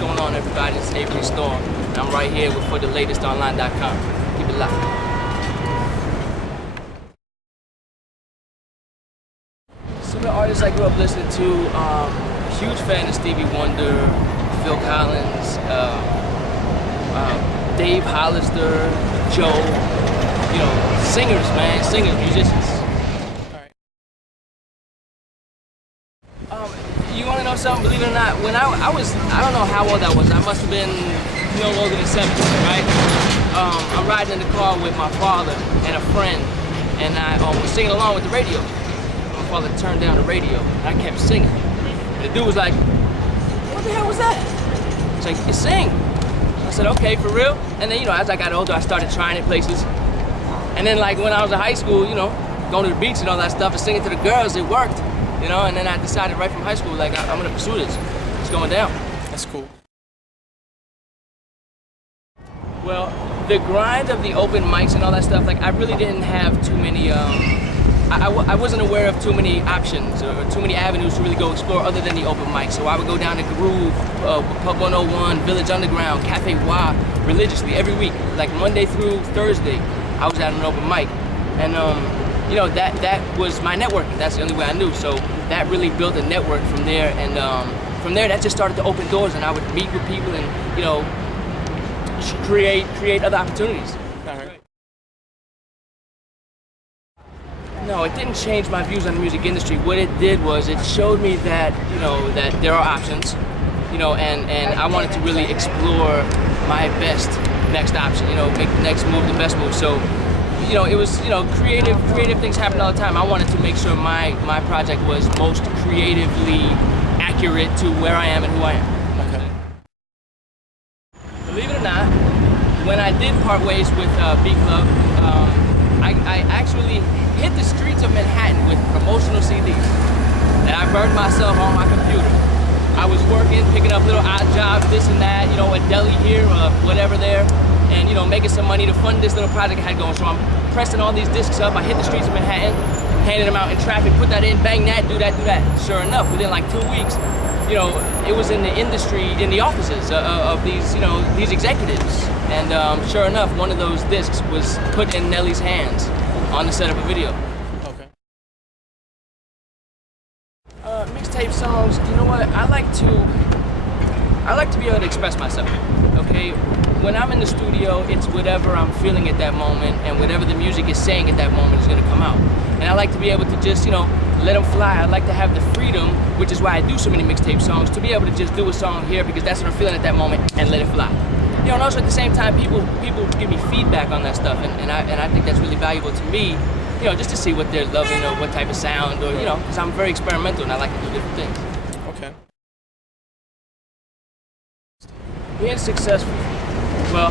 going on, everybody? It's Avery Storm. And I'm right here with ForTheLatestOnline.com. Keep it locked. Some of the artists I grew up listening to, huge fan of Stevie Wonder, Phil Collins, Dave Hollister, Joe. You know, singers, man, singers, musicians. You want to know something? Believe it or not, when I don't know how old I was. I must have been no older than 7, right? I'm riding in the car with my father and a friend, and I was singing along with the radio. My father turned down the radio, and I kept singing. And the dude was like, "What the hell was that?" He's like, "You sing." I said, "Okay, for real?" And then, you know, as I got older, I started trying it places. And then, like, when I was in high school, you know, going to the beach and all that stuff and singing to the girls, it worked. You know, and then I decided right from high school, like, I'm gonna pursue this. It's going down. That's cool. Well, the grind of the open mics and all that stuff, like, I really didn't have too many, I wasn't aware of too many options or too many avenues to really go explore other than the open mic. So I would go down to Groove, Pub 101, Village Underground, Cafe Wa, religiously every week. Like Monday through Thursday, I was at an open mic. And, you know, that was my networking. That's the only way I knew. So that really built a network from there. And from there, that just started to open doors. And I would meet with people and, you know, create other opportunities. No, it didn't change my views on the music industry. What it did was it showed me that, you know, that there are options, you know, and I wanted to really explore my best next option, you know, make the next move the best move. So, you know, it was, you know, creative things happen all the time. I wanted to make sure my project was most creatively accurate to where I am and who I am. Okay. Believe it or not, when I did part ways with B Club, I actually hit the streets of Manhattan with promotional CDs. And I burned myself on my computer. I was working, picking up little odd jobs, this and that, you know, a deli here, whatever there, and, you know, making some money to fund this little project I had going. So I'm pressing all these discs up. I hit the streets of Manhattan, handing them out in traffic, put that in, bang that, do that, do that. Sure enough, within like 2 weeks, you know, it was in the industry, in the offices of these, you know, these executives. And sure enough, one of those discs was put in Nelly's hands on the set of a video. Okay. Mixtape songs, you know what? I like to be able to express myself, okay? When I'm in the studio, it's whatever I'm feeling at that moment, and whatever the music is saying at that moment is gonna come out. And I like to be able to just, you know, let them fly. I like to have the freedom, which is why I do so many mixtape songs, to be able to just do a song here because that's what I'm feeling at that moment and let it fly. You know, and also at the same time, people give me feedback on that stuff, and I think that's really valuable to me, you know, just to see what they're loving or what type of sound, or, you know, because I'm very experimental and I like to do different things. Okay. Being successful, well,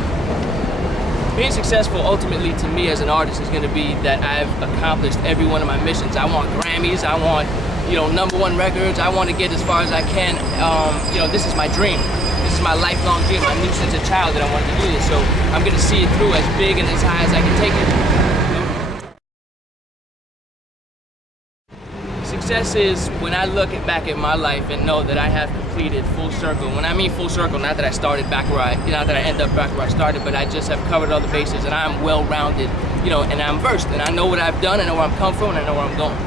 being successful ultimately to me as an artist is going to be that I've accomplished every one of my missions. I want Grammys, I want, you know, #1 records, I want to get as far as I can. You know, this is my dream. This is my lifelong dream. I knew since a child that I wanted to do this, so I'm going to see it through as big and as high as I can take it. Success is when I look back at my life and know that I have completed full circle. When I mean full circle, not that I started back where not that I end up back where I started, but I just have covered all the bases and I'm well-rounded, you know, and I'm versed and I know what I've done, I know where I'm come from, and I know where I'm going.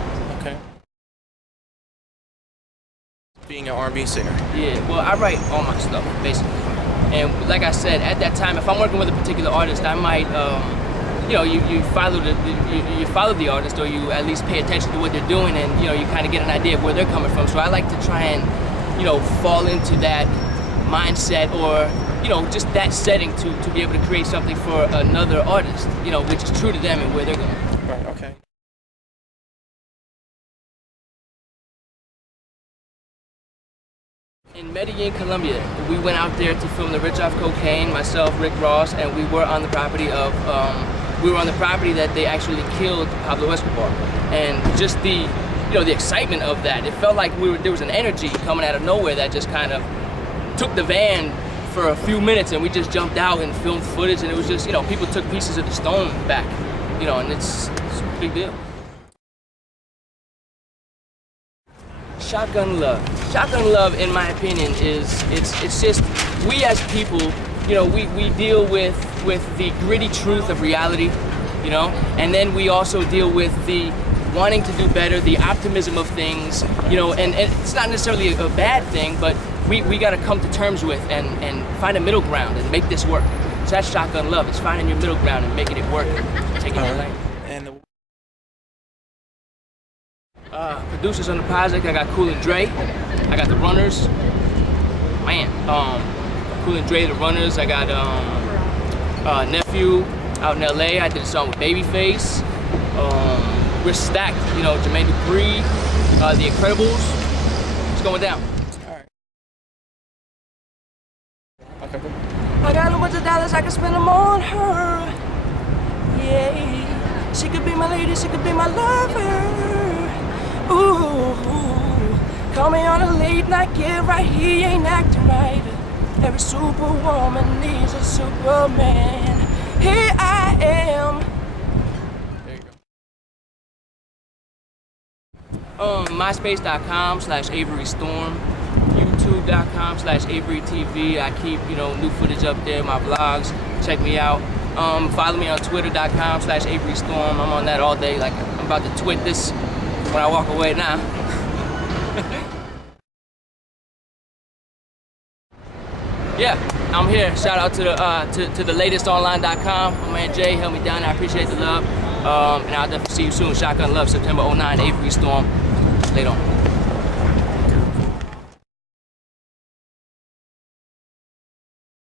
Okay. Being an R&B singer. Yeah, well, I write all my stuff, basically. And like I said, at that time, if I'm working with a particular artist, I might, you know, you follow the artist, or you at least pay attention to what they're doing, and, you know, you kind of get an idea of where they're coming from. So I like to try and, you know, fall into that mindset, or, you know, just that setting to be able to create something for another artist, you know, which is true to them and where they're going. Right, okay. In Medellin, Colombia, we went out there to film The Rich Off Cocaine, myself, Rick Ross, and we were on the property of, that they actually killed Pablo Escobar. And just the, you know, the excitement of that, it felt like there was an energy coming out of nowhere that just kind of took the van for a few minutes, and we just jumped out and filmed footage, and it was just, you know, people took pieces of the stone back, you know, and it's a big deal. Shotgun love. Shotgun love, in my opinion, is it's just we as people, you know, we deal with the gritty truth of reality, you know, and then we also deal with the wanting to do better, the optimism of things, you know, and it's not necessarily a bad thing, but we got to come to terms with and find a middle ground and make this work. So that's Shotgun Love. It's finding your middle ground and making it work, taking your lane. And Producers on the project, I got Cool and Dre. I got the Runners. Man, Cool and Dre, the Runners. I got Nephew out in LA. I did a song with Babyface. We're stacked, you know, Jermaine Dupri, The Incredibles. It's going down. alright. Okay, cool. I got a bunch of dollars, I can spend them on her. Yeah, she could be my lady, she could be my lover. Ooh, call me on a late night, get right, he ain't acting right. Every superwoman needs a Superman. Here I am. There you go. MySpace.com/Avery Storm, YouTube.com/Avery TV. I keep, you know, new footage up there, my vlogs. Check me out. Follow me on Twitter.com/Avery Storm. I'm on that all day. Like, I'm about to twit this when I walk away now. Yeah, I'm here. Shout out to the latestonline.com. My man Jay held me down. I appreciate the love. And I'll definitely see you soon. Shotgun Love, September 09, Avery Storm. Later on.